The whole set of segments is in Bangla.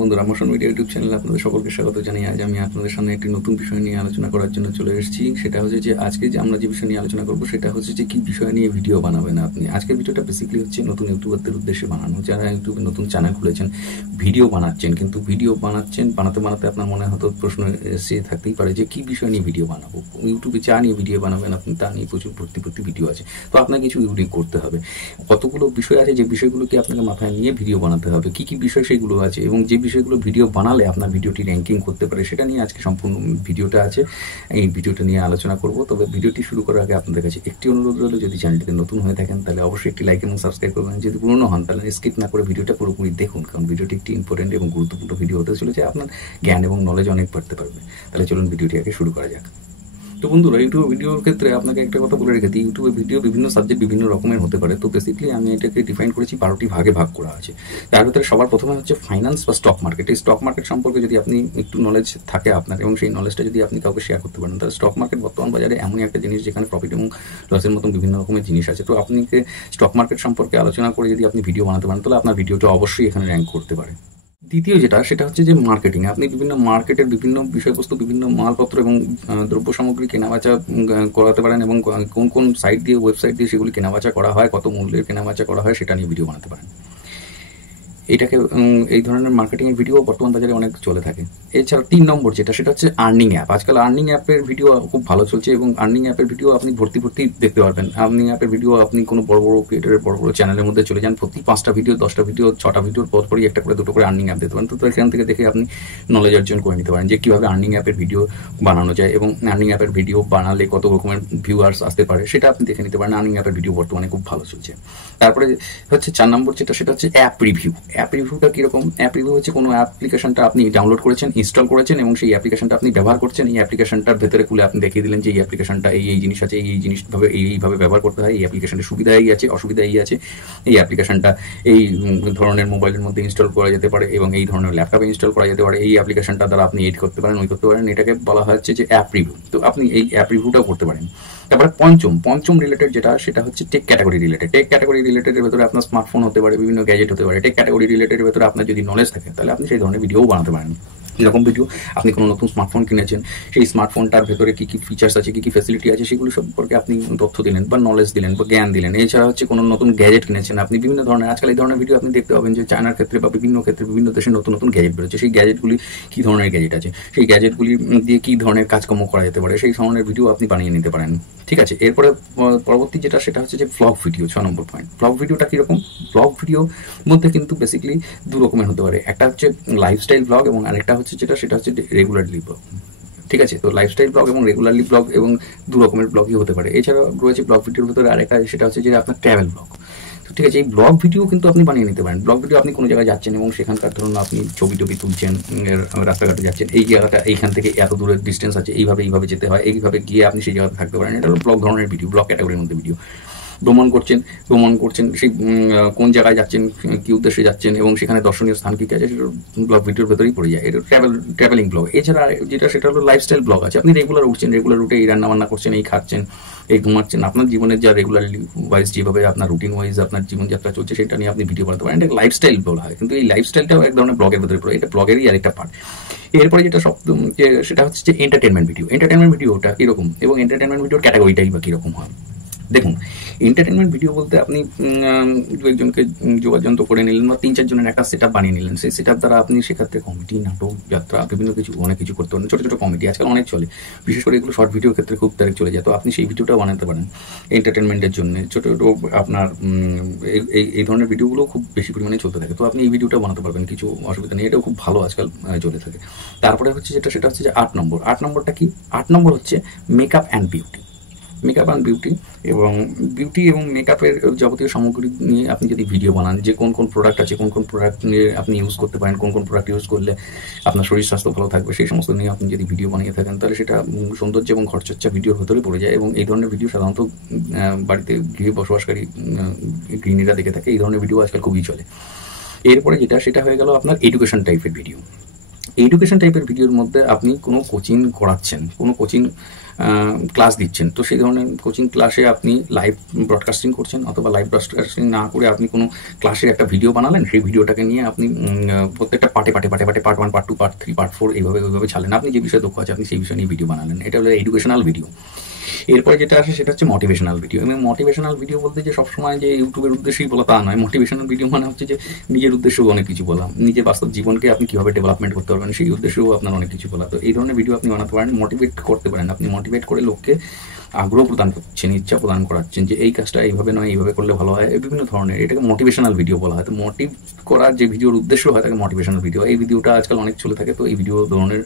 বন্ধুরা, মোশন মিডিয়া ইউটিউব চ্যানেলে আপনাদের সকলকে স্বাগত জানিয়ে আজ আমি আপনাদের সামনে একটি নতুন বিষয় নিয়ে আলোচনা করার জন্য চলে এসেছি। সেটা হচ্ছে যে আজকে যে আমরা যে বিষয় নিয়ে আলোচনা করবো সেটা হচ্ছে যে কি বিষয় নিয়ে ভিডিও বানাবেন আপনি। আজকের ভিডিওটা বেসিক্যালি হচ্ছে নতুন ইউটিউবারদের উদ্দেশ্যে বানানো, যারা ইউটিউবে নতুন চ্যানেল খুলেছেন, ভিডিও বানাচ্ছেন, কিন্তু ভিডিও বানাতে বানাতে আপনার মনে হয়তো প্রশ্ন এসে থাকতেই পারে যে কি বিষয় নিয়ে ভিডিও বানাবো। ইউটিউবে যা নিয়ে ভিডিও বানাবেন আপনি তা নিয়ে প্রচুর ভর্তি ভিডিও আছে, তো আপনাকে কিছু ইউনিক করতে হবে। কতগুলো বিষয় আছে যে বিষয়গুলোকে আপনাকে মাথায় নিয়ে ভিডিও বানাতে হবে, কি কি বিষয় সেগুলো আছে, এবং যে বিষয়গুলো ভিডিও বানালে আপনার ভিডিওটি র্যাঙ্কিং করতে পারে সেটা নিয়ে আজকে সম্পূর্ণ ভিডিওটা আছে। এই ভিডিওটা নিয়ে আলোচনা করব। তবে ভিডিওটি শুরু করার আগে আপনাদের কাছে একটি অনুরোধ রইল, যদি চ্যানেলটিতে নতুন হয়ে থাকেন তাহলে অবশ্যই একটি লাইক এবং সাবস্ক্রাইব করবেন। যদি পুরনো হন তাহলে স্কিপ না করে ভিডিওটা পুরোপুরি দেখুন, কারণ ভিডিওটি একটি ইম্পর্টেন্ট এবং গুরুত্বপূর্ণ ভিডিও হতে চলেছে, আপনার জ্ঞান এবং নলেজ অনেক বাড়তে পারবে। তাহলে চলুন ভিডিওটি আগে শুরু করা যাক। তো বন্ধুরা, ইউটিউব ভিডিওর ক্ষেত্রে আপনাকে একটা কথা বলে রেখেছি, ইউটিউবে ভিডিও বিভিন্ন সাবজেক্ট বিভিন্ন রকমের হতে পারে। তো বেসিক্যালি আমি এটাকে ডিফাইন করেছি 12টি ভাগে ভাগ করা আছে। তার ভিতরে সবার প্রথমে হচ্ছে ফাইন্যান্স বা স্টক মার্কেট। এই স্টক মার্কেট সম্পর্কে যদি আপনি একটু নলেজ থাকে আপনার, এবং সেই নলেজটা যদি আপনি কাউকে শেয়ার করতে পারেন, তাহলে স্টক মার্কেট বর্তমান বাজারে এমনই একটা জিনিস যেখানে প্রফিট এবং লসের মতন বিভিন্ন রকমের জিনিস আছে। তো আপনি স্টক মার্কেট সম্পর্কে আলোচনা করে যদি আপনি ভিডিও বানাতে পারেন তাহলে আপনার ভিডিওটা অবশ্যই এখানে র্যাঙ্ক করতে পারে। দ্বিতীয় সেটা হচ্ছে যে মার্কেটিং। আপনি বিভিন্ন মার্কেটের বিভিন্ন বিষয়বস্তু, বিভিন্ন মালপত্র এবং দ্রব্য সামগ্রী কেনাবেচা করাতে পারেন, এবং কোন কোন সাইট দিয়ে, ওয়েবসাইট দিয়ে সেগুলি কেনাবেচা করা হয়, কত মূল্যের কেনাবেচা করা হয় সেটা নিয়ে ভিডিও বানাতে পারেন। এটাকে এই ধরনের মার্কেটিংয়ের ভিডিও বর্তমান বাজারে অনেক চলে থাকে। এছাড়া 3 নম্বর সেটা হচ্ছে আর্নিং অ্যাপ। আজকাল আর্নিং অ্যাপের ভিডিও খুব ভালো চলছে, এবং আর্নিং অ্যাপের ভিডিও আপনি ভর্তি দেখতে পারবেন। আর্নিং অ্যাপের ভিডিও আপনি কোনো বড় বড় ক্রিয়েটরের বড় বড় চ্যানেলের মধ্যে চলে যান, প্রতি 5টা ভিডিও, 10টা ভিডিও, 6টা ভিডিওর পরপরই একটা করে, দুটো করে আর্নিং অ্যাপ দিতে পারেন। তো এখান থেকে দেখে আপনি নলেজ অর্জন করে নিতে পারেন যে কীভাবে আর্নিং অ্যাপের ভিডিও বানানো যায়, এবং আর্নিং অ্যাপের ভিডিও বানালে কত রকমের ভিউয়ার্স আসতে পারে সেটা আপনি দেখে নিতে পারেন। আর্নিং অ্যাপের ভিডিও বর্তমানে খুব ভালো চলছে। তারপরে হচ্ছে 4 নম্বর সেটা হচ্ছে অ্যাপ রিভিউ। অ্যাপ রিভিউটা কীরকম? অ্যাপ রিভিউ হচ্ছে কোনো অ্যাপ্লিকেশনটা আপনি ডাউনলোড করেছেন, ইনস্টল করেছেন, এবং সেই অ্যাপ্লিকেশনটা আপনি ব্যবহার করছেন। এই অ্যাপ্লিকেশনটার ভেতরে খুলে আপনি দেখিয়ে দিলেন যে এই অ্যাপ্লিকেশনটা এই জিনিস আছে, এই জিনিসভাবে এইভাবে ব্যবহার করতে হয়, এই অ্যাপ্লিকেশনের সুবিধা এই আছে, অসুবিধা এই আছে, এই অ্যাপ্লিকেশনটা এই ধরনের মোবাইলের মধ্যে ইনস্টল করা যেতে পারে এবং এই ধরনের ল্যাপটপে ইনস্টল করা যেতে পারে, এই অ্যাপ্লিকেশনটা দ্বারা আপনি এড করতে পারেন, ওই করতে পারেন। এটাকে বলা হচ্ছে যে অ্যাপ রিভিউ। তো আপনি এই অ্যাপ রিভিউটাও করতে পারেন। তারপরে পঞ্চম রিলেটেড সেটা হচ্ছে tech category related. Tech category রিলেটেডের ভেতরে আপনার স্মার্টফোন হতে পারে, বিভিন্ন গ্যাজেট হতে পারে। টেক ক্যাটাগরি রিলেটেডের ভেতরে আপনার যদি নলেজ থাকে তাহলে আপনি সেই ধরনের ভিডিও বানাতে পারেন। এরকম ভিডিও, আপনি কোনো নতুন স্মার্টফোন কিনেছেন, সেই স্মার্টফোনটার ভেতরে কী কী ফিচার্স আছে, কী কী ফ্যাসিলিটি আছে, সেগুলো সম্পর্কে আপনি তথ্য দিলেন বা নলেজ দিলেন বা জ্ঞান দিলেন। এছাড়া হচ্ছে কোনো নতুন গ্যাজেট কিনেছেন আপনি, বিভিন্ন ধরনের আজকাল এই ধরনের ভিডিও আপনি দেখতে পাবেন যে চায়নার ক্ষেত্রে বা বিভিন্ন ক্ষেত্রে বিভিন্ন দেশে নতুন নতুন গ্যাজেট বেরোচ্ছে। সেই গ্যাজেটগুলি কী ধরনের গ্যাজেট আছে, সেই গ্যাজেটগুলি দিয়ে কী ধরনের কাজকর্ম করা যেতে পারে, সেই ধরনের ভিডিও আপনি বানিয়ে নিতে পারেন। ঠিক আছে। এরপরে পরবর্তী সেটা হচ্ছে যে ব্লগ ভিডিও। 6 নম্বর পয়েন্ট। ব্লগ ভিডিওটা কীরকম? ব্লগ ভিডিও মধ্যে কিন্তু বেসিক্যালি 2 রকমের হতে পারে। একটা হচ্ছে লাইফস্টাইল ব্লগ, এবং আরেকটা হচ্ছে সেটা হচ্ছে রেগুলারলি ব্লগ। ঠিক আছে। তো লাইফস্টাইল ব্লগ এবং রেগুলারলি ব্লগ এবং 2 রকমের ব্লগই হতে পারে। এছাড়াও রয়েছে ব্লগ ভিডিওর ভিতরে আরেকটা, সেটা হচ্ছে যে আপনার ট্রাভেল ব্লগ। ঠিক আছে। এই ব্লগ ভিডিও কিন্তু আপনি বানিয়ে নিতে পারেন। ব্লগ ভিডিও আপনি কোনো জায়গায় যাচ্ছেন এবং সেখানকার ধরুন আপনি ছবি তুলছেন, রাস্তাঘাটে যাচ্ছেন, এই জায়গাটা এইখান থেকে এত দূরের ডিস্টেন্স আছে, এইভাবে যেতে হয়, এইভাবে গিয়ে আপনি সেই জায়গাতে থাকতে পারেন। এটা হলো ব্লগ ধরনের ভিডিও, ব্লগ ক্যাটাগরির মধ্যে ভিডিও। ভ্রমণ করছেন, সেই কোন জায়গায় যাচ্ছেন, কী উদ্দেশ্যে যাচ্ছেন, এবং সেখানে দর্শনীয় স্থান কী আছে, সেটা ব্লগ ভিডিওর ভেতরেই পড়ে যায়। এটা ট্রাভেলিং ব্লগ। এছাড়া সেটা হলো লাইফস্টাইল ব্লগ আছে। আপনি রেগুলার রুটে এই রান্নাবান্না করছেন, এই খাচ্ছেন, এই ঘুমাচ্ছেন, আপনার জীবনের যা রেগুলারলি ওয়াইজ যেভাবে আপনার রুটিন ওয়াইজ আপনার জীবনযাত্রা চলছে সেটা নিয়ে আপনি ভিডিও বানাতে পারেন। এটা লাইফস্টাইল বলা হয়, কিন্তু এই লাইফস্টাইলটাও এক ধরনের ব্লগের ভেতরে পড়ে, এটা ব্লগেরই আরেকটা পার্ট। এরপরে সেটা হচ্ছে যে এন্টারটেনমেন্ট ভিডিও। এন্টারটেনমেন্ট ভিডিওটা কীরকম, এবং এন্টারটেনমেন্ট ভিডিওর ক্যাটাগরিটাই বা কীরকম হয়? দেখুন, এন্টারটেনমেন্ট ভিডিও বলতে আপনি 2-1জনকে যোগাযন্ত্র করে নিলেন বা 3-4 জনের একটা সেট আপ বানিয়ে নিলেন। সেই সেট আপ দ্বারা আপনি সেক্ষেত্রে কমেডি, নাটক, যাত্রা, বিভিন্ন কিছু অনেক কিছু করতে পারেন। ছোটো ছোটো কমেডি আজকাল অনেক চলে, বিশেষ করে এগুলো শর্ট ভিডিওর ক্ষেত্রে খুব তারিখ চলে যায়। তো আপনি সেই ভিডিওটাও বানাতে পারেন এন্টারটেনমেন্টের জন্য। ছোটো আপনার এই ধরনের ভিডিওগুলো খুব বেশি পরিমাণে চলতে থাকে। তো আপনি এই ভিডিওটাও বানাতে পারবেন, কিছু অসুবিধা নেই, এটাও খুব ভালো আজকাল চলে থাকে। তারপরে হচ্ছে সেটা হচ্ছে যে 8 নম্বর। 8 নম্বরটা কি? 8 নম্বর হচ্ছে মেকআপ অ্যান্ড বিউটি। এবং মেকআপের যাবতীয় সামগ্রী নিয়ে আপনি যদি ভিডিও বানান, যে কোন প্রোডাক্ট আছে, কোন প্রোডাক্ট নিয়ে আপনি ইউজ করতে পারেন, কোন প্রোডাক্ট ইউজ করলে আপনার শরীর স্বাস্থ্য ভালো থাকবে, সেই সমস্ত নিয়ে আপনি যদি ভিডিও বানিয়ে থাকেন তাহলে সেটা সৌন্দর্য এবং ঘরচর্চা ভিডিওর ভেতরে পড়ে যায়। এবং এই ধরনের ভিডিও সাধারণত বাড়িতে গৃহে বসবাসকারী গৃহিণীরা দেখে থাকে। এই ধরনের ভিডিও আজকাল খুবই চলে। এরপরে সেটা হয়ে গেল আপনার এডুকেশন টাইপের ভিডিও। এডুকেশন টাইপের ভিডিওর মধ্যে আপনি কোনো কোচিং করাচ্ছেন, কোনো কোচিং ক্লাস দিচ্ছেন, তো সেই ধরনের কোচিং ক্লাসে আপনি লাইভ ব্রডকাস্টিং করছেন, অথবা লাইভ ব্রডকাস্টিং না করে আপনি কোনো ক্লাসের একটা ভিডিও বানালেন, সেই ভিডিওটাকে নিয়ে আপনি প্রত্যেকটা পার্টে পার্ট 1 পার্ট 2 পার্ট 3 পার্ট 4 এইভাবে ছাড়লেন। আপনি যে বিষয়ে দক্ষ আছে আপনি সেই বিষয় নিয়ে ভিডিও বানালেন, এটা হলো এডুকেশনাল ভিডিও। এরপরে যেটা আসে সেটা হচ্ছে মোটিভেশনাল ভিডিও। এবং মোটিভেশনাল ভিডিও বলতে যে সবসময় যে ইউটিউবের উদ্দেশ্যেই বলা তা নয়। মোটিভেশনাল ভিডিও মানে হচ্ছে যে নিজের উদ্দেশ্যেও অনেক কিছু বলা, নিজের বাস্তব জীবনকে আপনি কিভাবে ডেভেলপমেন্ট করতে পারবেন সেই উদ্দেশ্যেও আপনার অনেক কিছু বলা। তো এই ধরনের ভিডিও আপনি বানাতে পারেন, মোটিভেট করতে পারেন। আপনি মোটিভেট করে লোককে আগ্রহ প্রদান করছেন, ইচ্ছা প্রদান করাচ্ছেন যে এই কাজটা এইভাবে নয় এইভাবে করলে ভালো হয়, বিভিন্ন ধরনের, এটাকে মোটিভেশনাল ভিডিও বলা হয়। তো মোটিভ করার যে ভিডিওর উদ্দেশ্য হয় তাকে মোটিভেশনাল ভিডিও। এই ভিডিওটা আজকাল অনেক চলে থাকে, তো এই ভিডিও ধরনের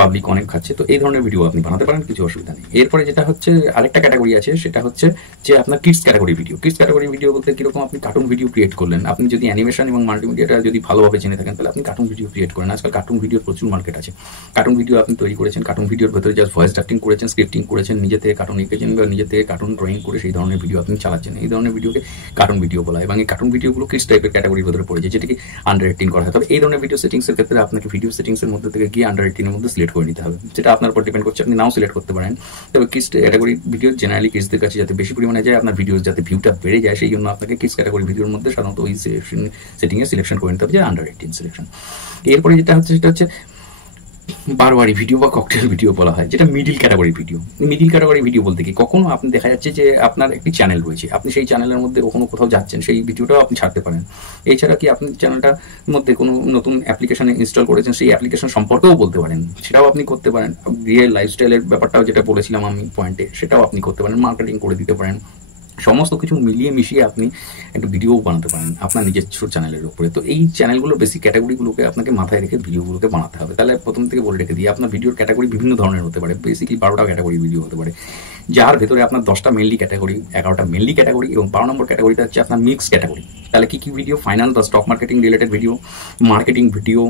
পাবলিক অনেক খাচ্ছে, তো এই ধরনের ভিডিও আপনি বানাতে পারেন, কিছু অসুবিধা নেই। এরপরে যেটা হচ্ছে আরেকটা ক্যাটাগরি আছে, সেটা হচ্ছে যে আপনার kids category video. Kids category video বলতে কিরকম, আপনি কার্টুন ভিডিও ক্রিয়েট করলেন। আপনি যদি অ্যানিমেশন এবং মাল্টিমিডিয়াটা যদি ভালোভাবে জেনে থাকেন তাহলে আপনি কার্টুন ভিডিও ক্রিয়েট করেন। আজকাল কার্টুন ভিডিওর প্রচুর মার্কেট আছে। কার্টুন ভিডিও আপনি তৈরি করেছেন, কার্টুন ভিডিওর ভেতরে জাস্ট ভয়েস ড্রাফটিং করেছেন, স্ক্রিপ্টিং করেছেন, নিজে থেকে কার্টুন এঁকেছেন বা নিজে থেকে কার্টুন ড্রয়িং করে সেই ধরনের ভিডিও আপনি চালাচ্ছেন। এই ধরনের ভিডিওকে কার্টুন ভিডিও বলা হয়, এবং এই কার্টুন ভিডিওগুলো কিডস টাইপের ক্যাটাগরির ভেতরে পড়েছে, যেটাকে আন্ডার 18 করা হয়। তবে এই ধরনের ভিডিও সেটিংসের ক্ষেত্রে আপনাকে ভিডিও সেটিংসের মধ্যে থেকে গিয়ে আন্ডার 18 এর মধ্যে সিলেক্ট করে নিতে হবে, যেটা আপনার উপর ডিপেন্ড করছে, আপনি নাও সিলেক্ট করতে পারেন। তবে কিডস ক্যাটাগরি ভিডিও জেনারেলি কিডসদের কাছে যাতে বেশি পরিমাণে যায়, আপনার ভিডিও যাতে ভিউটা বেড়ে যায়, সেই জন্য আপনাকে কিডস ক্যাটাগরি ভিডিওর মধ্যে সাধারণত ওই সেটিংয়ে সিলেকশন করে নিতে হবে যে আন্ডার 18 সিলেকশন। এরপরে যেটা হচ্ছে সেটা হচ্ছে বারোয়ারি ভিডিও বা ককটেল ভিডিও বলা হয়, যেটা middle category video. Middle category video বলতে কি, কখনো আপনি দেখা যাচ্ছে যে আপনার একটি চ্যানেল রয়েছে, আপনি সেই চ্যানেলের মধ্যে কখনো কোথাও যাচ্ছেন, সেই ভিডিওটাও আপনি ছাড়তে পারেন। এছাড়া কি আপনি চ্যানেলটার মধ্যে কোনো নতুন অ্যাপ্লিকেশন ইনস্টল করেছেন, সেই অ্যাপ্লিকেশন সম্পর্কেও বলতে পারেন, সেটাও আপনি করতে পারেন। রিয়েল লাইফস্টাইলের ব্যাপারটাও যেটা বলেছিলাম আমি পয়েন্টে, সেটাও আপনি করতে পারেন, মার্কেটিং করে দিতে পারেন। সমস্ত কিছু মিলিয়ে মিশিয়ে আপনি একটা ভিডিও বানাতে পারেন আপনার নিজস্ব চ্যানেলের উপরে। তো এই চ্যানেলগুলোর বেসিক ক্যাটাগরিগুলোকে আপনাকে মাথায় রেখে ভিডিওগুলোকে বানাতে হবে। তাহলে প্রথম থেকে বলে রেখে দিই, আপনার ভিডিওর ক্যাটাগরি বিভিন্ন ধরনের হতে পারে, বেসিকলি 12টা ক্যাটাগরি ভিডিও হতে পারে, যার ভেতরে আপনার 10টা মেনলি ক্যাটাগরি, 11টা মেনলি ক্যাটাগরি, এবং 12 নম্বর ক্যাটাগরিটা হচ্ছে আপনার মিক্স ক্যাটাগরি। তাহলে কি কি ভিডিও, ফাইন্যান্স বা stock marketing related video, marketing video,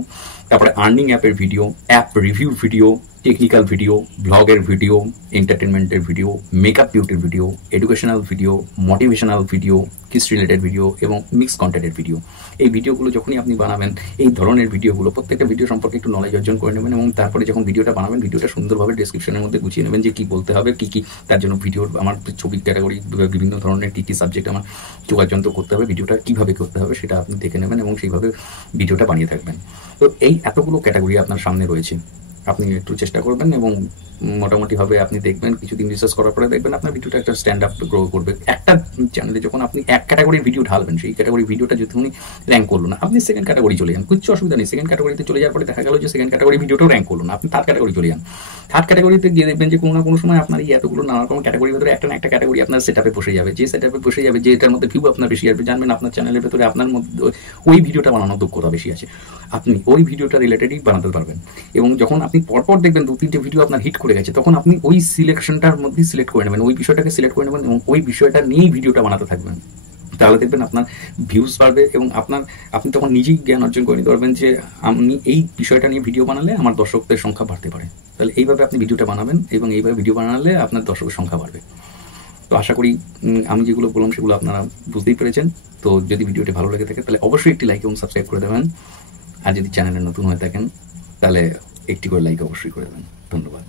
তারপরে আর্নিং অ্যাপের video, app review video, technical video, ব্লগের ভিডিও, এন্টারটেনমেন্টের ভিডিও, মেকআপ বিউটির video, educational video, motivational video, kids related video এবং মিক্স কন্টেন্টের ভিডিও। এই ভিডিওগুলো যখনই আপনি বানাবেন, এই ধরনের ভিডিওগুলো প্রত্যেকটা ভিডিও সম্পর্কে একটু নলেজ অর্জন করে নেবেন, এবং তারপরে যখন ভিডিওটা বানাবেন, ভিডিওটা সুন্দরভাবে ডেসক্রিপশনের মধ্যে গুছিয়ে নেবেন যে কী বলতে হবে, কী কী তার জন্য ভিডিওর আমার ছবির ক্যাটাগরি, বিভিন্ন ধরনের কী কী সাবজেক্ট আমার যোগাযন্ত্র করতে হবে, ভিডিওটা কীভাবে করতে হবে সেটা আপনি দেখে নেবেন এবং সেইভাবে ভিডিওটা বানিয়ে থাকবেন। তো এই এতগুলো ক্যাটাগরি আপনার সামনে রয়েছে, আপনি একটু চেষ্টা করবেন এবং মোটামুটিভাবে আপনি দেখবেন, কিছুদিন রিসার্চ করার পরে দেখবেন আপনার ভিডিওটা একটা স্ট্যান্ড আপ গ্রো করবে। একটা চ্যানেলে যখন আপনি এক ক্যাটাগরির ভিডিও ঢালবেন, সেই ক্যাটাগরি ভিডিওটা যদি উনি র্যাঙ্ক করলো না, আপনি সেকেন্ড ক্যাটাগরি চলে যান, কিছু অসুবিধা নেই। সেকেন্ড ক্যাটাগরিতে চলে যাওয়ার পরে দেখা গেল যে সেকেন্ড ক্যাটাগরি ভিডিওটাও র্যাঙ্ক করলো না, আপনি থার্ড ক্যাটাগরি চলে যান। থার্ড ক্যাটাগরিতে গিয়ে দেখবেন যে কোনো না কোনো সময় আপনার এই এতগুলো নানা রকম ক্যাটাগরির ভেতরে একটা না একটা ক্যাটাগরি আপনার সেট আপে বসে যাবে, যে সেট আপে বসে যাবে, যে এটার মধ্যে ভিউ আপনার বেশি আসবে, জানবেন আপনার চ্যানেলের ভেতরে আপনার মধ্যে ওই ভিডিওটা বানানোর দক্ষতা বেশি আছে, আপনি ওই ভিডিওটা রিলেটেডই বানাতে পারবেন। এবং যখন আপনি পরপর দেখবেন 2-3টে ভিডিও আপনার হিট করে গেছে, তখন আপনি ওই সিলেকশনটার মধ্যে সিলেক্ট করে নেবেন, ওই বিষয়টাকে সিলেক্ট করে নেবেন এবং ওই বিষয়টা নিয়েই ভিডিওটা বানাতে থাকবেন। তাহলে দেখবেন আপনার ভিউজ বাড়বে এবং আপনি তখন নিজেই জ্ঞান অর্জন করে নিতে পারবেন যে আমি এই বিষয়টা নিয়ে ভিডিও বানালে আমার দর্শকদের সংখ্যা বাড়তে পারে। তাহলে এইভাবে আপনি ভিডিওটা বানাবেন এবং এইভাবে ভিডিও বানালে আপনার দর্শকের সংখ্যা বাড়বে। তো আশা করি আমি যেগুলো বললাম সেগুলো আপনারা বুঝতেই পেরেছেন। তো যদি ভিডিওটি ভালো লেগে থাকে তাহলে অবশ্যই একটি লাইক এবং সাবস্ক্রাইব করে দেবেন, আর যদি চ্যানেলে নতুন হয়ে থাকেন তাহলে একটি করে লাইক অবশ্যই করে দেবেন। ধন্যবাদ।